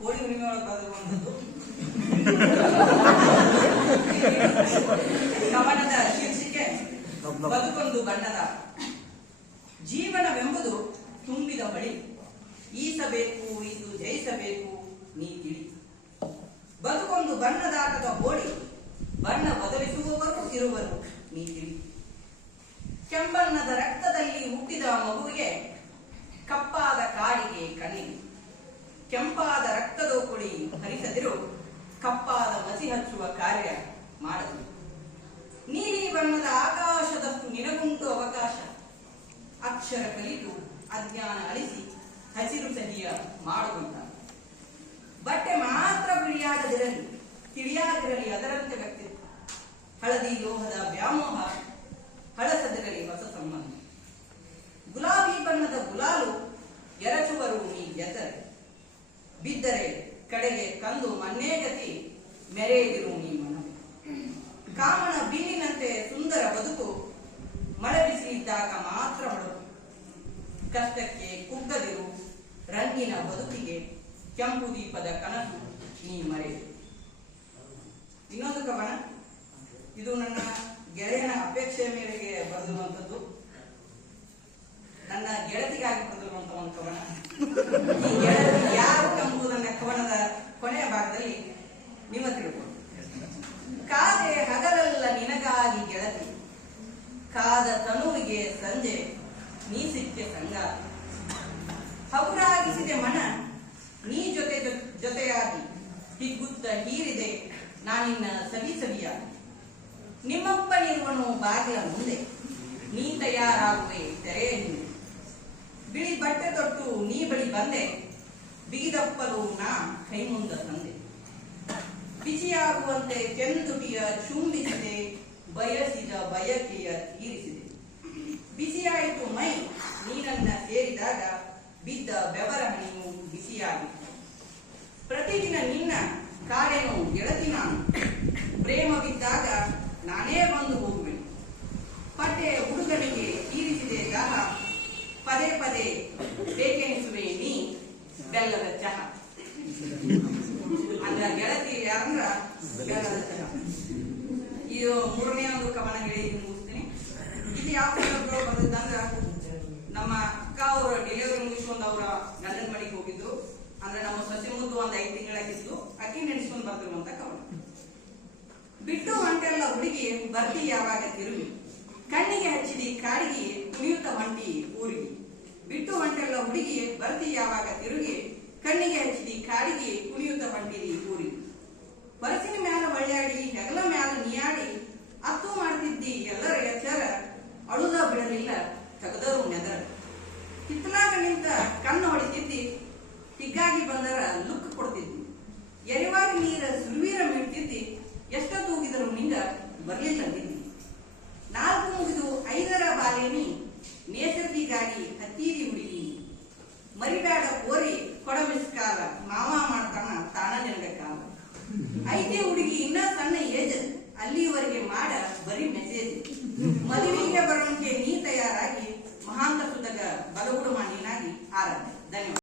ಕೋಳಿ ಹುಣ್ಣಿಮೆ ಒಳಗೆ ಬರೆದಿರುವಂಥದ್ದು. ಕವನದ ಶೀರ್ಷಿಕೆ ಬದುಕೊಂದು ಬಣ್ಣದ. ಜೀವನವೆಂಬುದು ತುಂಬಿದ ಬಳಿ, ಈಸಬೇಕು ಇದು ಜಯಿಸಬೇಕು ನೀ ತಿಳಿ. ಬದುಕೊಂದು ಬಣ್ಣದಾಟದ ಗೋಡಿ, ಬಣ್ಣ ಬದಲಿಸುವವರು ಇರುವರು ನೀ ತಿಳಿ. ಕೆಂಬಣ್ಣದ ರಕ್ತದಲ್ಲಿ ಹುಟ್ಟಿದ ಮಗುವಿಗೆ ಕಪ್ಪಾದ ಕಾಡಿಗೆ ಕಣ್ಣಿಗೆ. ಕೆಂಪಾದ ರಕ್ತದ ಕುಡಿ ಹರಿಸದಿರು, ಕಪ್ಪಾದ ಮಸಿ ಹಚ್ಚುವ ಕಾರ್ಯ ಮಾಡದು. ನೀಲಿ ಬಣ್ಣದ ಆಕಾಶದಷ್ಟು ನಿನಗುಂಟು ಅವಕಾಶ, ಅಕ್ಷರ ಕಲಿತು ಅಜ್ಞಾನ ಅಳಿಸಿ ಹಸಿರು ಸಹಿಯ ಮಾಡುವಂತ. ಬಟ್ಟೆ ಮಾತ್ರ ಬಿಳಿಯಾಗದಿರಲಿ, ತಿಳಿಯಾಗಿರಲಿ ಅದರಂತೆ ವ್ಯಕ್ತಿತ್ವ. ಹಳದಿ ಲೋಹದ ವ್ಯಾಮೋಹ, ಹಳಸದಿರಲಿ ಹೊಸ ಸಂಬಂಧ. ಗುಲಾಬಿ ಬಣ್ಣದ ಗುಲಾಲು ಎರಚುವರು ನೀ ಗೆದ್ದರೆ, ಬಿದ್ದರೆ ಕಡೆಗೆ ಕಂದು ಮನ್ನೇ ಗತಿ ಮೆರೆಯದಿರು ನೀ ಮನವಿ. ಕಾಮನ ಬಿಲ್ಲಿನಂತೆ ಸುಂದರ ಬದುಕು, ಮಳೆ ಬಿಸಿಲಿದ್ದಾಗ ಮಾತ್ರ ಹೊಳಪು. ಕಷ್ಟಕ್ಕೆ ಕುಗ್ಗದಿರು ರಂಗಿನ ಬದುಕಿಗೆ, ಕೆಂಪು ದೀಪದ ಕನಸು ನೀ ಮರೆಯು. ಇನ್ನೊಂದು ಕವನ, ಇದು ನನ್ನ ಗೆಳೆಯನ ಅಪೇಕ್ಷೆಯ ಮೇರೆಗೆ ಬರೆದಿರುವಂಥದ್ದು, ನನ್ನ ಗೆಳತಿಗಾಗಿ ಬರೆದಿರುವಂತಹ ಒಂದು ಕವನ. ಈ ಗೆಳತಿ ಯಾರು ಎಂಬುದನ್ನ ಕವನದ ಕೊನೆಯ ಭಾಗದಲ್ಲಿ ನೀವು ತಿಳ್ಕೊಂಡು. ಕಾದೆ ಹಗಲಲ್ಲ ನಿನಗಾಗಿ ಗೆಳತಿ, ಕಾದ ತನುವಿಗೆ ಸಂಜೆ ನೀ ಸಿಕ್ಕೆ ಸಂಗಾತಿ. ಹಗುರಾಗಿಸಿದೆ ಮನ ನೀ ಜೊತೆಯಾಗಿ, ಹಿಗ್ಗುತ್ತ ಹೀರಿದೆ ನಾನಿನ್ನ ಸವಿ ಸವಿಯಾಗಿ. ನಿಮ್ಮಪ್ಪನಿರುವನು ಬಾಗಿಲ ಮುಂದೆ, ನೀ ತಯಾರಾಗುವೆ ತೆರೆಯ ಹಿಂದೆ. ಬಿಳಿ ಬಟ್ಟೆ ತೊಟ್ಟು ನೀ ಬಳಿ ಬಂದೆ, ಬಿಗಿದಪ್ಪಲು ನಾ ಕೈ ಮುಂದ ತಂದೆ. ಬಿಸಿಯಾಗುವಂತೆ ಚೆಂದುಟಿಯ ಚುಂಬಿಸಿದೆ, ಬಯಸಿದ ಬಯಕೆಯ ತೀರಿಸಿದೆ. ಬಿಸಿಯಾಯಿತು ಮೈ ನೀನನ್ನ ಸೇರಿದಾಗ, ಬಿದ್ದ ಬೆವರ ಹನಿಯು ಬಿಸಿಯಾಗಿತ್ತು. ಪ್ರತಿದಿನ ನಿನ್ನ ಕಾಡೆನು ಗೆಳತಿ ನಾನು, ಪ್ರೇಮವಿದ್ದಾಗ ನಾನೇ ಬಂದು ಹೋಗುವೆನು. ಪಟ್ಟೆ ಹುಡುಗನಿಗೆ ತೀರಿಸಿದೆ ದಾಹ, ಪದೇ ಪದೇ ಬೇಕೆನಿಸುವೆ ನೀ ಬೆಲ್ಲದ ಚಹಾ. ಅಂದ್ರ ಗೆಳತಿ ಯಾರಂದ್ರ ಬೆಲ್ಲದ ಚಹಾ. ಇದು ಮೂರನೇ ಒಂದು ಕವನ ಹೇಳಿ ಮುಗಿಸ್ತೀನಿ. ಇದು ಯಾವ ಸಂದರ್ಭಗಳು ಬಂದಿದ್ದಂದ್ರ, ನಮ್ಮ ಅಕ್ಕ ಅವರು ಡೆಲಿವರಿ ಮುಗಿಸ್ಕೊಂಡು ಅವರ ಗಂಡನ ಮನೆಗೆ ಹೋಗಿದ್ರು. ಅಂದ್ರೆ ನಮ್ಮ ಸಸಿ ಮುದ್ದು ಒಂದ್ 5 ತಿಂಗಳಾಗಿದ್ದು, ಅಕ್ಕಿ ನೆನೆಸ್ಕೊಂಡು ಬರ್ತಿರುವಂತ ಕವನ. ಬಿಟ್ಟು ಹೊಂಟೆಲ್ಲ ಹುಡುಗಿ ಬರ್ತಿ ಯಾವಾಗ ತಿರುಗಿ, ಕಣ್ಣಿಗೆ ಹಚ್ಚಿದಿ ಕಾಡಿಗೆ ಕುಣಿಯುತ್ತ ಹೊಂಟಿ ಊರಿಗೆ. ಬಿಟ್ಟು ಹೊಂಟೆಲ್ಲ ಹುಡುಗಿ ಬರ್ತಿ ಯಾವಾಗ ತಿರುಗಿ, ಕಣ್ಣಿಗೆ ಹಚ್ಚಿದಿ ಕಾಡಿಗೆ ಕುಣಿಯುತ್ತ ಹೊಂಟಿದಿ ಊರಿಗೆ. ಬರಸಿನ ಮ್ಯಾಲ ಒಳ್ಳೆಯಾಡಿ ಹೆಗಲ ಮ್ಯಾಲ ನೀಯಾಡಿ, ಅತ್ತು ಮಾಡ್ತಿದ್ದಿ ಎಲ್ಲರ ಎಚ್ಚರ, ಅಳುದ ಬಿಡಲಿಲ್ಲ ತಗದರು ನೆದರ. ಹಿತ್ತಲಾಗ ನಿಂತ ಕಣ್ಣು ಹೊಡಿತಿದ್ದಿ, ಹಿಗ್ಗಾಗಿ ಬಂದರ ಲುಕ್ ಕೊಡ್ತಿದ್ದಿ. ಎರಿವಾಗಿ ನೀರ ಸುರುವೀರ ಮಿಡ್ತಿದ್ದಿ, ಎಷ್ಟ ತೂಗಿದರು ನಿಂಗ ಬರ್ಲಿಲ್ಲ ನಿದ್ದಿ. 4 ಮುಗಿದು 5ರ ಬಾಲೇನಿ, ನೇಸರ್ಗಿಗಾಗಿ ಹತ್ತೀರಿ ಹುಡುಗಿ. ಮರಿಬ್ಯಾಡ ಕೋರಿ ಕೊಡ ಮಿಸ್ಕಾಲ, ಮಾವ ಮಾಡ್ತಾನ ತಾನ ನಿನಗ ಕಾಲ. 5ನೇ ಹುಡುಗಿ ಇನ್ನ ಸಣ್ಣ ಏಜ್, ಅಲ್ಲಿವರೆಗೆ ಮಾಡ ಬರೀ ಮೆಸೇಜ್. ಮದುವೆ